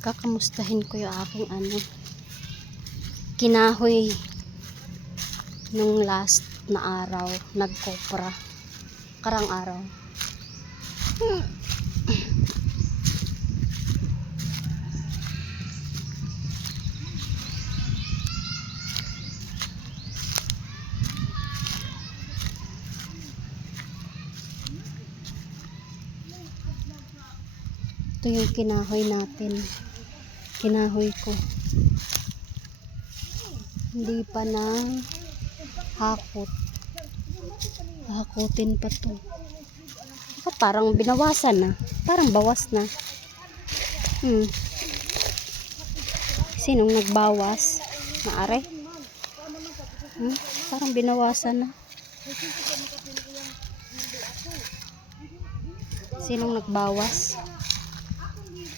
Kakamustahin ko yung aking kinahoy nung last na araw, nagkopra karang araw. Ito yung kinahoy natin, kinahoy ko, hindi pa na hakot, hakutin pa to. Parang binawasan na, parang bawas na. Sinong nagbawas? Maare? Parang binawasan na. Sinong nagbawas?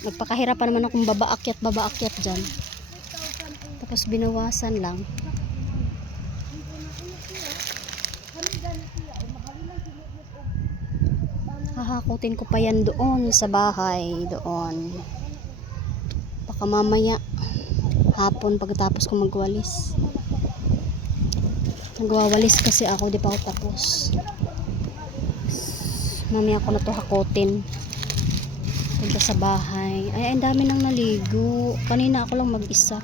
Nagpakahirapan naman akong baba-akyat dyan. Tapos binawasan lang. Hahakutin ko pa yan doon sa bahay. Doon. Baka mamaya hapon pagkatapos ko magwalis. Nagwawalis kasi ako, di pa ako tapos. Mamaya ko na to hakutin. Punta sa bahay. Ay, ang dami nang naligo. Kanina ako lang mag-isa.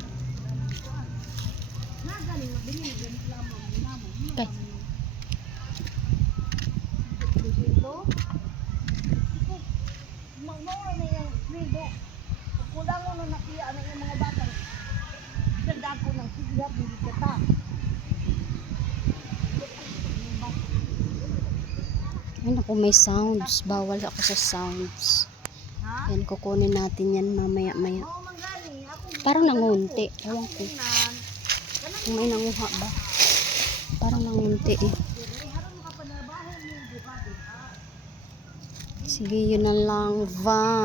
Okay. Ay, naku, may sounds. Bawal ako sa sounds. Yan, kukunin natin yan mamaya. Parang nangunti. Ewan ko. Kung may nanguha ba? Parang nangunti eh. Sige, yun na lang. Bye.